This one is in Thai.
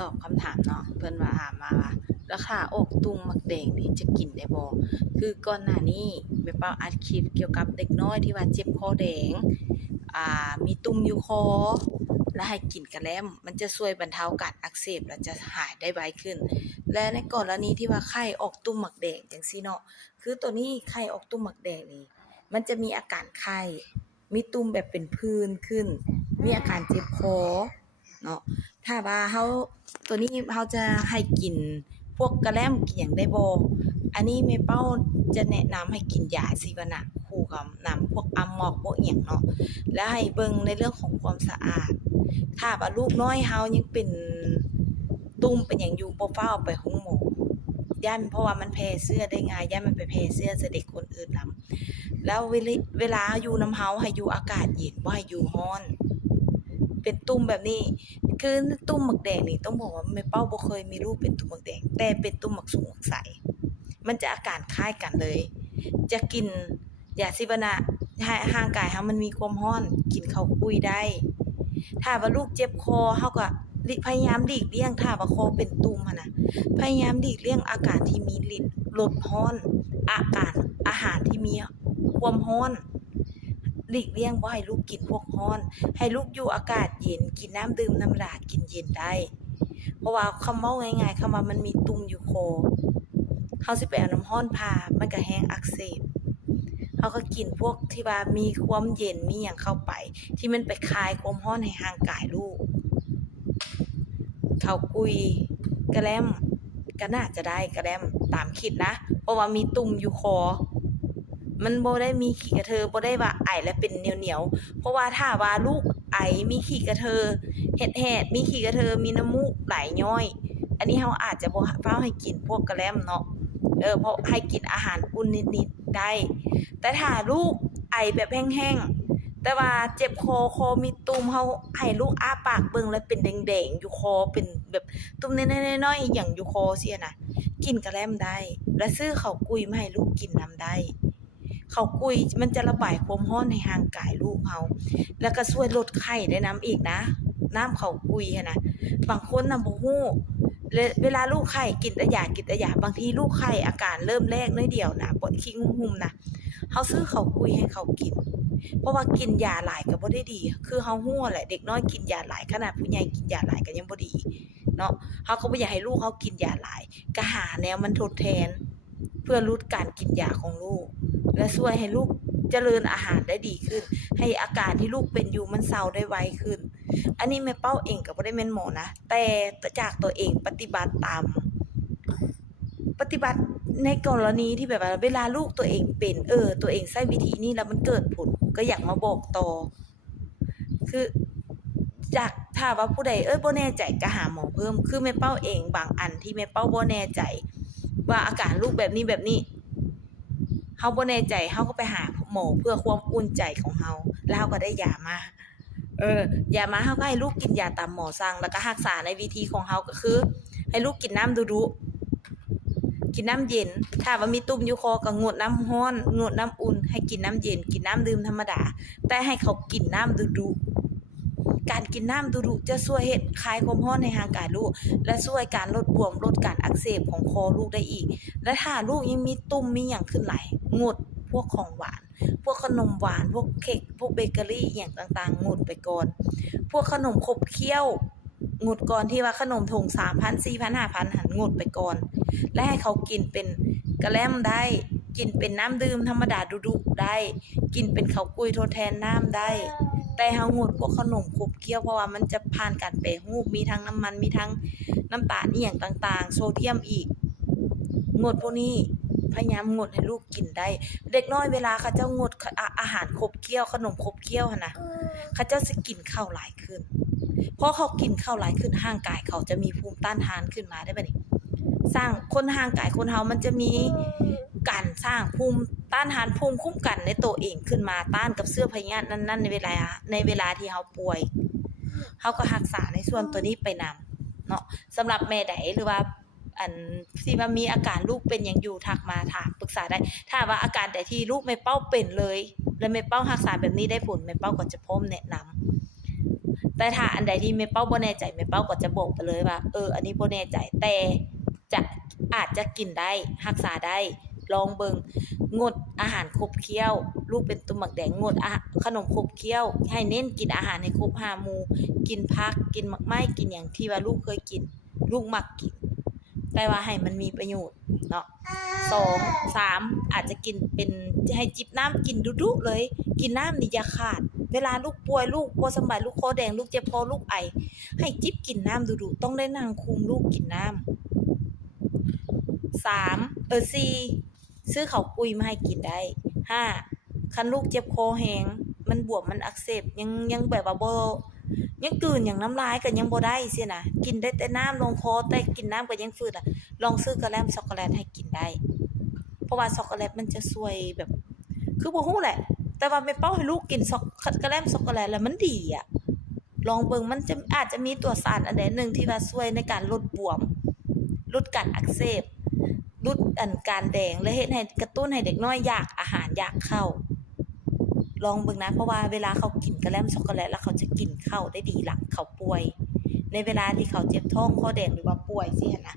ตอบคำถามเนาะเพิ่นว่าถามมาว่าราคาอกตุ้งมักแดงนี่จะกินได้บ่คือก่อนหน้านี้แม่เป้าอัดคลิปเกี่ยวกับเด็กน้อยที่ว่าเจ็บคอแดงมีตุ่มอยู่คอแล้วให้กินกะแล้มมันจะช่วยบรรเทาการอักเสบและจะหายได้ไวขึ้นและในกรณีที่ว่าไข้ออกตุ่มมักแดงจังซี่เนาะคือตัวนี้ไข้ออกตุ่มมักแดงนี่มันจะมีอาการไข้มีตุ่มแบบเป็นผื่นขึ้นมีอาการเจ็บคอเนาะ ถ้าว่าตัวนี้เราจะให้กินพวกกะแล้มกินหยังได้บ่อันนี้แม่เป้าจะแนะนำให้กินยาสีวนะคู่กับน้ำพวกอัมมอกพวกอิหยังเนาะแล้วให้เบิ่งในเรื่องของความสะอาดถ้าว่าลูกน้อยเฮายังเป็นตุ่มเป็นหยังอยู่บ่ฟ้าวเอาไปโรงหมอย่านเพราะว่ามันแพร่เชื้อได้ง่ายย่านมันไปแพร่เชื้อใส่เด็กคนอื่นนำแล้วเวลาอยู่นำเฮาให้อยู่อากาศเย็นบ่ให้อยู่ร้อน เป็นตุ่มแบบนี้คือตุ่มหมึกแดงนี่ต้องบอกว่าแม่เป้าบ่เคยมีลูกเป็นตุ่มหมึกแดงแต่เป็นตุ่มหมึกสูงหมึกใสมันจะอาการคล้ายกันเลยจะกินยาซิบานะให้ร่างกายเฮามันมีความร้อนกินข้าวปุ้ยได้ถ้าว่าลูกเจ็บคอเฮาก็พยายามหลีกเลี่ยงถ้าว่าคอเป็นตุ่มหั่นน่ะพยายามหลีกเลี่ยงอากาศที่มีฤทธิ์ลดร้อนอาหารที่มีความร้อน หลีกเลี่ยงบ่ให้ลูกกินพวกร้อนให้ลูกอยู่อากาศเย็นกินน้ำดื่มน้ำหลาดกินเย็นได้เพราะว่าคำเว้าง่ายๆคำว่ามันมีตุ่มอยู่คอเฮาสิไปเอาน้ำร้อนพามันก็แห้งอักเสบเฮาก็กินพวกที่ว่ามีความเย็นมีหยังเข้าไปที่มันไปคลายความร้อนให้ร่างกายลูกข้าวกุยกะแล้มก็น่าจะได้กะแล้มตามคิดนะเพราะว่ามีตุ่มอยู่คอ มันบ่ได้มีขี้กระเทอบ่ได้ว่าไอแล้วเป็นเหนียวๆเพราะว่าถ้าว่าลูกไอมีขี้กระเทอแหดๆมีขี้กระเทอมีน้ำมูกไหลย้อยอันนี้เราอาจจะบ่ฟ้าวให้กินพวกกะแล้มเนาะเพราะให้กินอาหารอุ่นนิดๆได้แต่ถ้าลูกไอแบบแห้งๆแต่ว่าเจ็บคอมีตุ่มเราให้ลูกอ้าปากเบิ่งแล้วเป็นแดงๆอยู่คอเป็นแบบตุ่มน้อยๆๆหยังอยู่คอเซี้ยน่ะกินกะแล้มได้และซื้อข้าวกุยมาให้ลูกกินนำได้ ข้าวกุยมันจะระบายความร้อนในร่างกายลูกเฮาแล้วก็ช่วยลดไข้ได้นำอีกนะน้ำข้าวกุยหั้นน่ะบางคนน่ะบ่ฮู้เวลาลูกไข้กินแต่ยาบางทีลูกไข้อาการเริ่มแรกน้อยเดียวน่ะปวดขี้หุ่มๆน่ะเฮาซื้อข้าวกุยให้เขากินเพราะว่ากินยาหลายก็บ่ได้ดีคือเฮาฮู้แหละเด็กน้อยกินยาหลายขนาดผู้ใหญ่กินยาหลายก็ยังบ่ดีเนาะเฮาก็บ่อยากให้ลูกเฮากินยาหลายก็หาแนวมันทดแทนเพื่อลดการกินยาของลูก และช่วยให้ลูกเจริญอาหารได้ดีขึ้นให้อาการที่ลูกเป็นอยู่มันเซาได้ไวขึ้นอันนี้แม่เป้าเองก็บ่ได้แม่นหมอนะแต่จากตัวเองปฏิบัติในกรณีที่แบบว่าเวลาลูกตัวเองเป็นตัวเองใช้วิธีนี้แล้วมันเกิดผลก็อยากมาบอกต่อคือจากถ้าว่าผู้ใดบ่แน่ใจก็หาหมอเพิ่มคือแม่เป้าเองบางอันที่แม่เป้าบ่แน่ใจว่าอาการลูกแบบนี้เฮาบ่แน่ใจเฮาก็ไปหาหมอเพื่อความอุ่นใจของเฮาแล้วเฮาก็ได้ยามายามาเฮาก็ให้ลูกกินยาตามหมอสั่งแล้วก็รักษาในวิธีของเฮาก็คือให้ลูกกินน้ำดุๆกินน้ำเย็นถ้าว่ามีตุ่มอยู่คอก็งดน้ำร้อนงดน้ำอุ่นให้กินน้ำเย็นกินน้ำดื่มธรรมดาแต่ให้เขากินน้ำดุๆการกินน้ำดุๆจะช่วยเฮ็ดคลายความร้อนในร่างกายลูกและช่วยการลดบวมลดการอักเสบของคอลูกได้อีกและถ้าลูกยังมีตุ่มมีหยังขึ้นหลายงดพวกของหวานพวกขนมหวานพวกเค้กพวกเบเกอรีอิหยังต่างๆงดไปก่อนพวกขนมขบเคี้ยวงดก่อนที่ว่าขนมถุง 3,000 4,000 5,000 หันงดไปก่อนและให้เขากินเป็นกะแล้มได้กินเป็นน้ำดื่มธรรมดาดุๆได้กินเป็นข้าวกุยทดแทนน้ำได้แต่เฮางดพวกขนมขบเคี้ยวเพราะว่ามันจะผ่านการแปรรูปมีทั้งน้ำมันมีทั้งน้ำตาลอิหยังต่างๆโซเดียมอีกงดพวกนี้พยายามงดให้ลูกกินได้เด็กน้อยเวลาเขาเจ้างดอาหารขบเคี้ยวขนมขบเคี้ยวหั่นน่ะเขาเจ้าสิกินข้าวหลายขึ้นพอเขากินข้าวหลายขึ้นร่างกายเขาจะมีภูมิต้านทานขึ้นมาได้บัดนี้สร้างคนร่างกายคนเฮามันจะมีการสร้างภูมิต้านทานภูมิคุ้มกันในตัวเองขึ้นมาต้านกับเชื้อพยาธินั้นๆในเวลาที่เฮาป่วยเฮาก็รักษาในส่วนตัวนี้ไปนำเนาะสำหรับแม่ใดหรือว่าอันที่ว่ามีอาการลูกเป็นหยังอยู่ทักมาถามปรึกษาได้ถ้าว่าอาการใดที่ลูกแม่เป้าเป็นเลยและแม่เป้ารักษาแบบนี้ได้ผลแม่เป้าก็จะพร้อมแนะนำ แต่ถ้าอันใดที่แม่เป้าบ่แน่ใจแม่เป้าก็จะบอกไปเลยว่าอันนี้บ่แน่ใจแต่จะอาจจะกินได้รักษาได้ลองเบิ่งงดอาหารขบเคี้ยวลูกเป็นตุ่มหมักแดงงดขนมขบเคี้ยวให้เน้นกินอาหารให้ครบ5หมู่กินผักกินหมากไม้กินหยังที่ว่าลูกเคยกินลูกมักกินแต่ว่าให้มันมีประโยชน์เนาะ2 3อาจจะกินเป็นให้จิบน้ำกินดุๆเลยกินน้ำนี่อย่าขาดเวลาลูกป่วยลูกบ่สำบายลูกคอแดงลูกเจ็บคอลูกไอให้จิบกินน้ำดุๆต้องได้นั่งคุมลูกกินน้ำ4ซื้อข้าวปุ้ยมาให้กินได้5คันลูกเจ็บคอแฮงมันบวมมันอักเสบยังแบบว่าบ่ยังกลืนหยังน้ำลายก็ยังบ่ได้ซี้นะกินได้แต่น้ำลงคอแต่กินน้ำก็ยังฝืดลองซื้อกะแลมช็อกโกแลตให้กินได้เพราะว่าช็อกโกแลตมันจะช่วยแบบคือบ่ฮู้แหละแต่ว่าแม่เป้าให้ลูกกินกะแลมช็อกโกแลตแล้วมันดีลองเบิ่งมันจะอาจจะมีตัวสารอันใดหนึ่งที่ว่าช่วยในการลดบวมลดการอักเสบลดการแดงและเฮ็ดให้กระตุ้นให้เด็กน้อยอยากอาหารอยากข้าวลองเบิ่งนะเพราะว่าเวลาเขากินกะแลมช็อกโกแลตแล้วเขาจะกินข้าวได้ดีหลังเขาป่วยในเวลาที่เขาเจ็บท้องคอแดงหรือว่าป่วยสิหั่นน่ะ